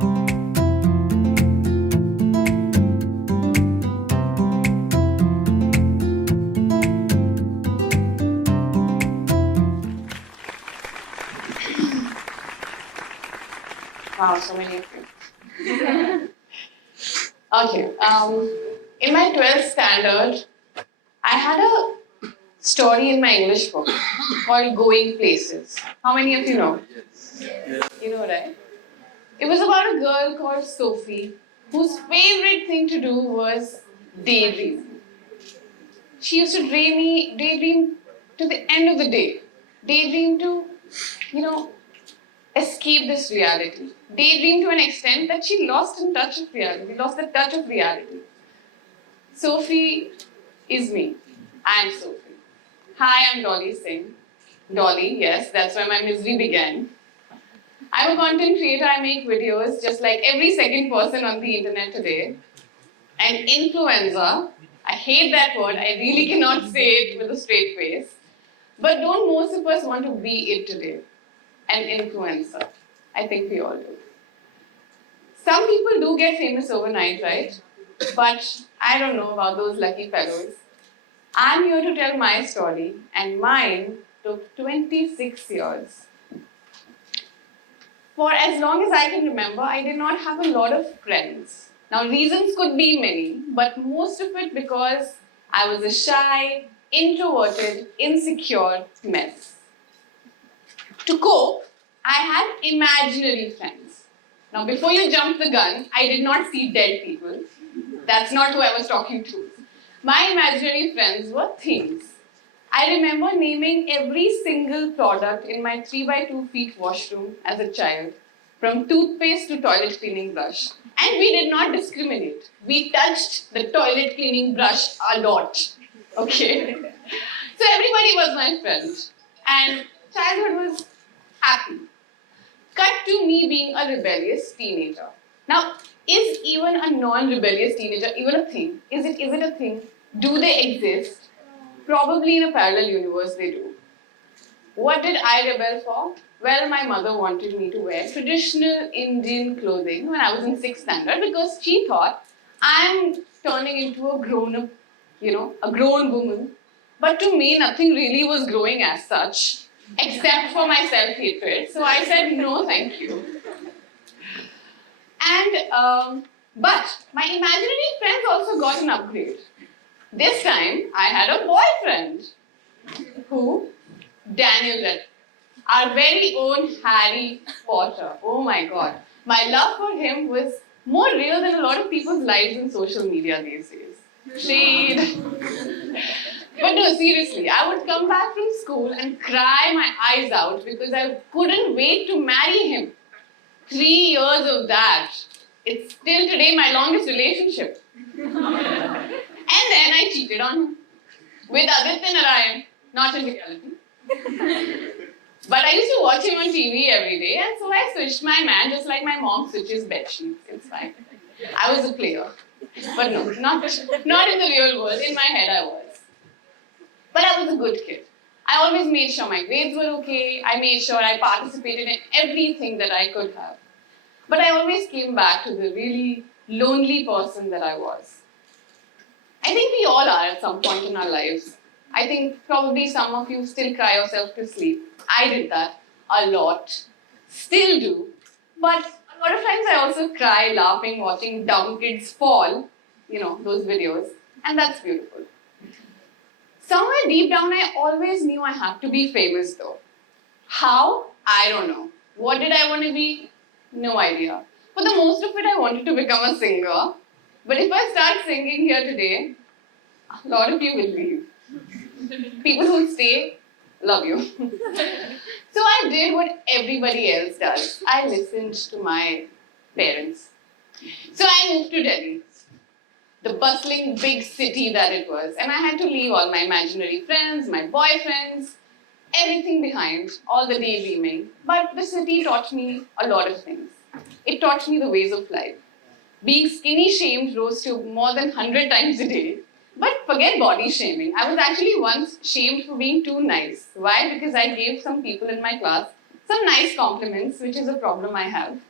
Wow, so many of you. Okay, in my 12th standard, I had a story in my English book called Going Places. How many of you know? You know, right? It was about a girl called Sophie whose favorite thing to do was daydream. She used to daydream to the end of the day. Daydream to, you know, escape this reality. Daydream to an extent that she lost in touch of reality, lost the touch of reality. Sophie is me. I'm Sophie. Hi, I'm Dolly Singh. Dolly, yes, that's where my misery began. I'm a content creator. I make videos just like every second person on the internet today. An influencer. I hate that word. I really cannot say it with a straight face. But don't most of us want to be it today? An influencer. I think we all do. Some people do get famous overnight, right? But I don't know about those lucky fellows. I'm here to tell my story, and mine took 26 years. For as long as I can remember, I did not have a lot of friends. Now, reasons could be many, but most of it because I was a shy, introverted, insecure mess. To cope, I had imaginary friends. Now, before you jump the gun, I did not see dead people. That's not who I was talking to. My imaginary friends were things. I remember naming every single product in my 3x2 feet washroom as a child, from toothpaste to toilet cleaning brush. And we did not discriminate. We touched the toilet cleaning brush a lot. Okay? So everybody was my friend. And childhood was happy. Cut to me being a rebellious teenager. Now, is even a non-rebellious teenager even a thing? Is it a thing? Do they exist? Probably in a parallel universe they do. What did I rebel for? Well, my mother wanted me to wear traditional Indian clothing when I was in 6th standard because she thought I'm turning into a grown-up, a grown woman. But to me, nothing really was growing as such, except for my self-hatred. So I said, no, thank you. And, but my imaginary friends also got an upgrade. This time, I had a boyfriend. Who? Daniel Radcliffe. Our very own Harry Potter. Oh my God. My love for him was more real than a lot of people's lives in social media these days. Shade. But no, seriously, I would come back from school and cry my eyes out because I couldn't wait to marry him. 3 years of that. It's still today my longest relationship. And then I cheated on him with Aditya Narayan, not in reality. But I used to watch him on TV every day, and so I switched my man just like my mom switches bed sheets. It's fine. I was a player. But no, not in the real world. In my head, I was. But I was a good kid. I always made sure my grades were okay. I made sure I participated in everything that I could have. But I always came back to the really lonely person that I was. I think we all are at some point in our lives. I think probably some of you still cry yourself to sleep. I did that a lot. Still do. But a lot of times I also cry laughing, watching dumb kids fall. Those videos. And that's beautiful. Somewhere deep down, I always knew I had to be famous though. How? I don't know. What did I want to be? No idea. For the most of it, I wanted to become a singer. But if I start singing here today, a lot of you will leave. People who stay, love you. So I did what everybody else does. I listened to my parents. So I moved to Delhi, the bustling big city that it was. And I had to leave all my imaginary friends, my boyfriends, everything behind, all the daydreaming. But the city taught me a lot of things. It taught me the ways of life. Being skinny shamed rose to more than 100 times a day. But forget body shaming. I was actually once shamed for being too nice. Why? Because I gave some people in my class some nice compliments, which is a problem I have.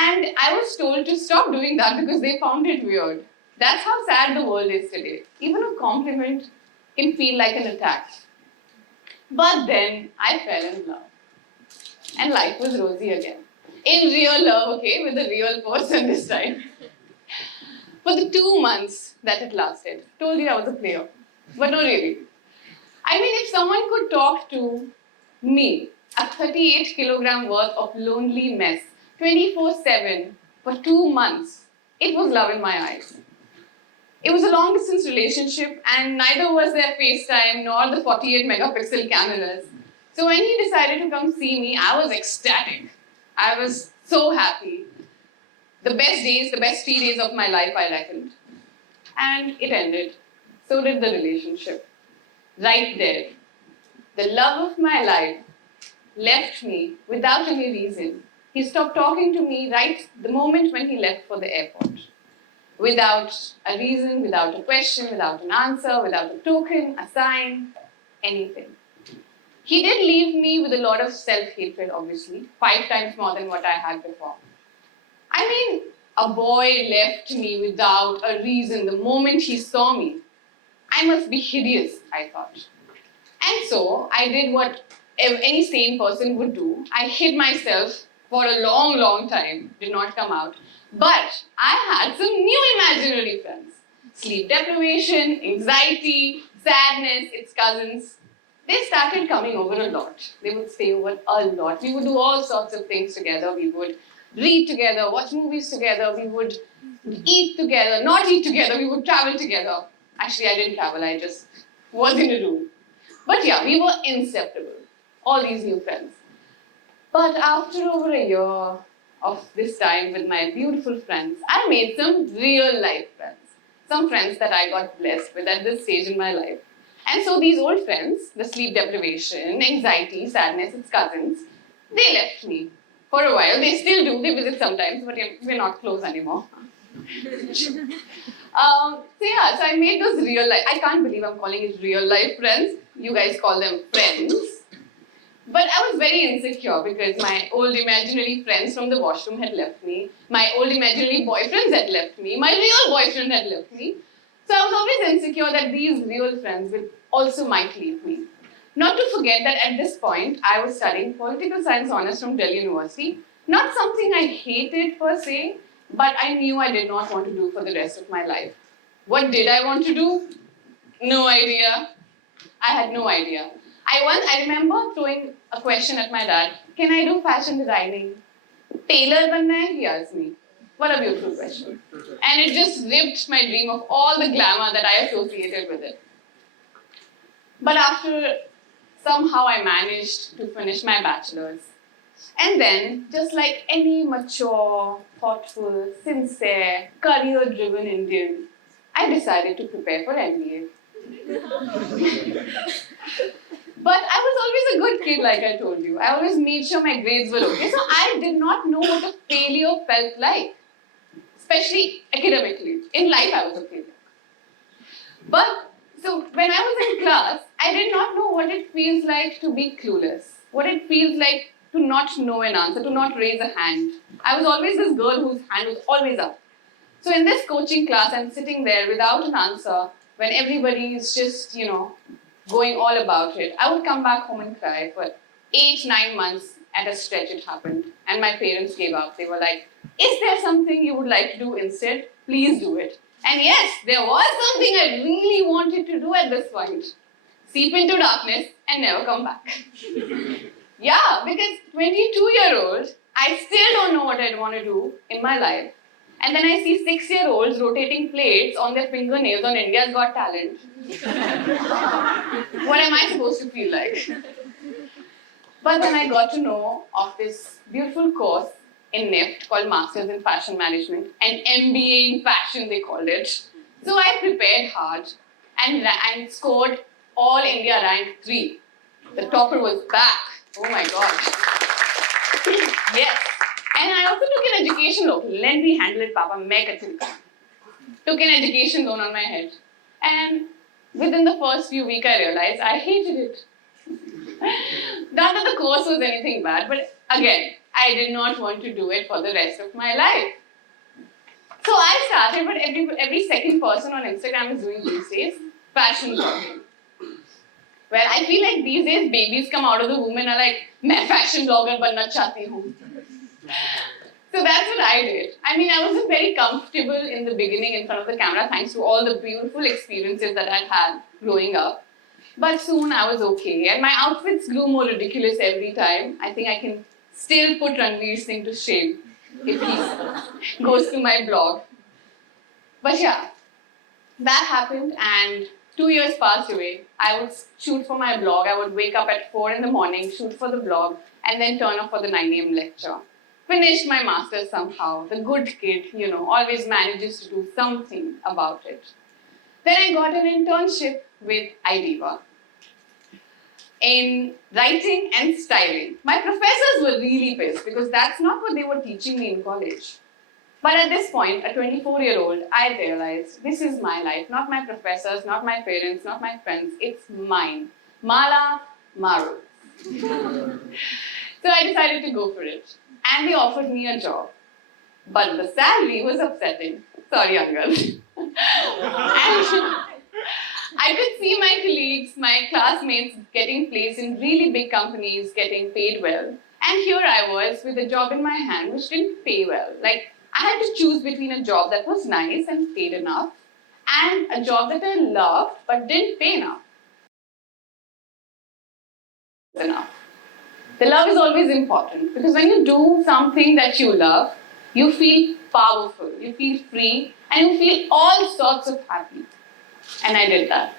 And And I was told to stop doing that because they found it weird. That's how sad the world is today. Even a compliment can feel like an attack. But then I fell in love. And life was rosy again. In real love, okay, with a real person this time. For the 2 months that it lasted. Told you I was a player. But no, really. I mean, if someone could talk to me, a 38 kilogram worth of lonely mess, 24/7 for 2 months, it was love in my eyes. It was a long distance relationship, and neither was there FaceTime nor the 48 megapixel cameras. So when he decided to come see me, I was ecstatic. I was so happy. The best days, the best 3 days of my life, I reckoned. And it ended. So did the relationship. Right there. The love of my life left me without any reason. He stopped talking to me right the moment when he left for the airport. Without a reason, without a question, without an answer, without a token, a sign, anything. He did leave me with a lot of self-hatred, obviously, 5 times more than what I had before. I mean, a boy left me without a reason the moment he saw me. I must be hideous, I thought. And so I did what any sane person would do. I hid myself for a long, long time, did not come out. But I had some new imaginary friends. Sleep deprivation, anxiety, sadness, its cousins. They started coming over a lot. They would stay over a lot. We would do all sorts of things together. We would read together, watch movies together. We would eat together, not eat together. We would travel together. Actually, I didn't travel. I just was in a room. But yeah, we were inseparable. All these new friends. But after over a year of this time with my beautiful friends, I made some real life friends. Some friends that I got blessed with at this stage in my life. And so these old friends, the sleep deprivation, anxiety, sadness, its cousins, they left me for a while. They still do. They visit sometimes, but we're not close anymore. So I made those real life, I can't believe I'm calling it real life friends. You guys call them friends. But I was very insecure because my old imaginary friends from the washroom had left me. My old imaginary boyfriends had left me. My real boyfriend had left me. So I was always insecure that these real friends will also might leave me. Not to forget that at this point, I was studying political science honors from Delhi University. Not something I hated per se, but I knew I did not want to do for the rest of my life. What did I want to do? No idea. I had no idea. I remember throwing a question at my dad. Can I do fashion designing? Tailor banna hai? He asked me. What a beautiful question. And it just ripped my dream of all the glamour that I associated with it. But after, somehow I managed to finish my bachelor's. And then, just like any mature, thoughtful, sincere, career-driven Indian, I decided to prepare for MBA. But I was always a good kid, like I told you. I always made sure my grades were okay. So I did not know what a failure felt like, especially academically. In life, I was a failure. But, so when I was in class, I did not know what it feels like to be clueless, what it feels like to not know an answer, to not raise a hand. I was always this girl whose hand was always up. So in this coaching class, I'm sitting there without an answer when everybody is just, going all about it. I would come back home and cry for 8-9 months at a stretch it happened. And my parents gave up. They were like, is there something you would like to do instead? Please do it. And yes, there was something I really wanted to do at this point. Seep into darkness and never come back. Yeah, because 22-year-old, I still don't know what I'd want to do in my life. And then I see 6-year-olds rotating plates on their fingernails on India's Got Talent. What am I supposed to feel like? But then I got to know of this beautiful course in NIFT called Masters in Fashion Management, an MBA in Fashion they called it. So I prepared hard and scored All India rank 3. The topper was back. Oh my God. Yes. And I also took an education loan. Let me handle it, Papa. Main kar Took an education loan on my head. And within the first few weeks, I realized I hated it. Not that the course was anything bad, but again, I did not want to do it for the rest of my life. So I started, but every second person on Instagram is doing these days, fashion blogging. Well, I feel like these days babies come out of the womb and are like, मैं fashion blogger बनना चाहती हूँ. So that's what I did. I mean, I wasn't very comfortable in the beginning in front of the camera, thanks to all the beautiful experiences that I'd had growing up. But soon I was okay, and my outfits grew more ridiculous every time. I think I can still put Ranveer Singh to shame if he goes to my blog. But yeah, that happened, and 2 years passed away. I would shoot for my blog. I would wake up at 4 in the morning, shoot for the blog, and then turn up for the 9 a.m. lecture. Finished my master's somehow. The good kid, always manages to do something about it. Then I got an internship with IDEVA in writing and styling. My professors were really pissed because that's not what they were teaching me in college. But at this point, a 24-year-old, I realized this is my life, not my professors, not my parents, not my friends. It's mine. Mala Maru. So I decided to go for it. And they offered me a job. But the salary was upsetting. Sorry, uncle. And I could see my colleagues, my classmates getting placed in really big companies, getting paid well. And here I was with a job in my hand which didn't pay well. Like, I had to choose between a job that was nice and paid enough and a job that I loved but didn't pay enough. The love is always important because when you do something that you love, you feel powerful, you feel free, and you feel all sorts of happy. And I did that.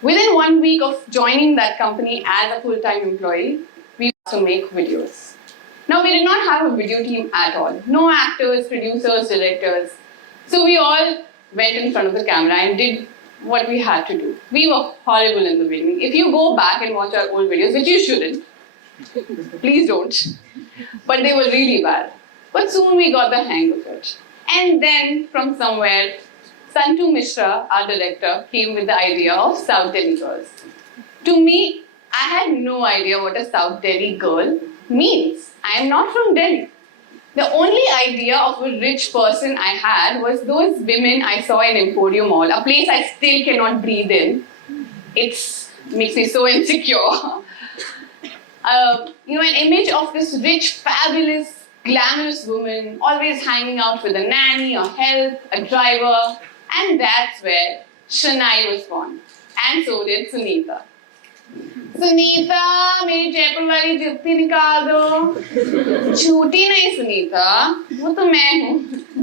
Within 1 week of joining that company as a full-time employee, we used to make videos. Now, we did not have a video team at all. No actors, producers, directors. So we all went in front of the camera and did what we had to do. We were horrible in the beginning. If you go back and watch our old videos, which you shouldn't, please don't, but they were really bad. But soon we got the hang of it. And then from somewhere, Santu Mishra, our director, came with the idea of South Delhi girls. To me, I had no idea what a South Delhi girl means. I am not from Delhi. The only idea of a rich person I had was those women I saw in Emporium Mall, a place I still cannot breathe in. It makes me so insecure. An image of this rich, fabulous, glamorous woman, always hanging out with a nanny, a help, a driver. And that's where Shania was born. And so did Sunita. Sunita मेरी जयपुर वाली जुत्ती निकाल दो झूठी नहीं सुनीता वो तो मैं हूँ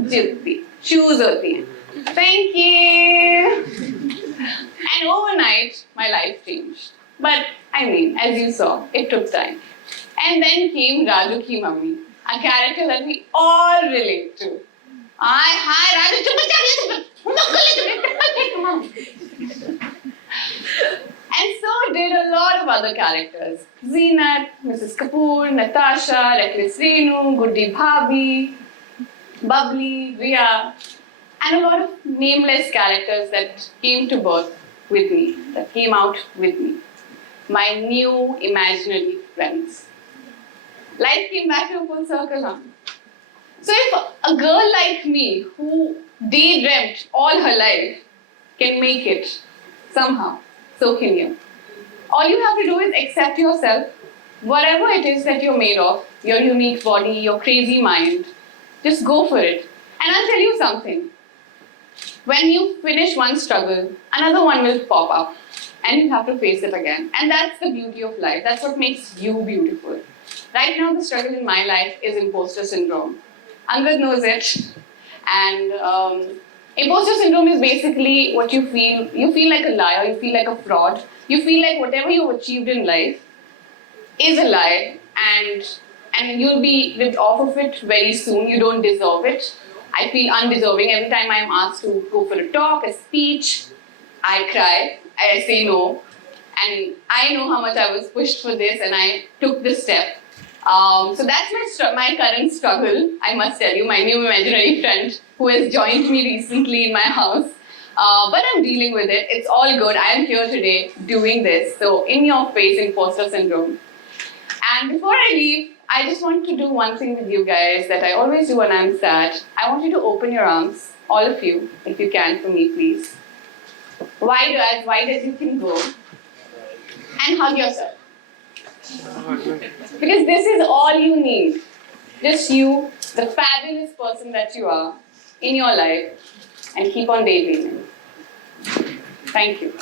जुत्ती shoes होती हैं thank you and overnight my life changed but I mean as you saw it took time and then came Raju ki mummy a character that we all relate to hi Raju And so did a lot of other characters. Zeenat, Mrs. Kapoor, Natasha, Reckless Renu, Goody Bhabhi, Bubbly, Riya, and a lot of nameless characters that came to birth with me, that came out with me. My new imaginary friends. Life came back to a full circle, huh? So if a girl like me, who daydreamt all her life, can make it somehow, so can you. All you have to do is accept yourself, whatever it is that you're made of, your unique body, your crazy mind, just go for it. And I'll tell you something. When you finish one struggle, another one will pop up and you have to face it again. And that's the beauty of life. That's what makes you beautiful. Right now, the struggle in my life is imposter syndrome. Angad knows it. And imposter syndrome is basically what you feel. You feel like a liar, you feel like a fraud. You feel like whatever you've achieved in life is a lie and you'll be ripped off of it very soon. You don't deserve it. I feel undeserving. Every time I'm asked to go for a talk, a speech, I cry, I say no. And I know how much I was pushed for this and I took this step. So that's my current struggle, I must tell you, my new imaginary friend who has joined me recently in my house. But I'm dealing with it. It's all good. I am here today doing this. So in your face, imposter syndrome. And before I leave, I just want to do one thing with you guys that I always do when I'm sad. I want you to open your arms, all of you, if you can, for me, please. As wide as you can go. And hug yourself. Because this is all you need. Just you, the fabulous person that you are, in your life, and keep on daydreaming. Thank you.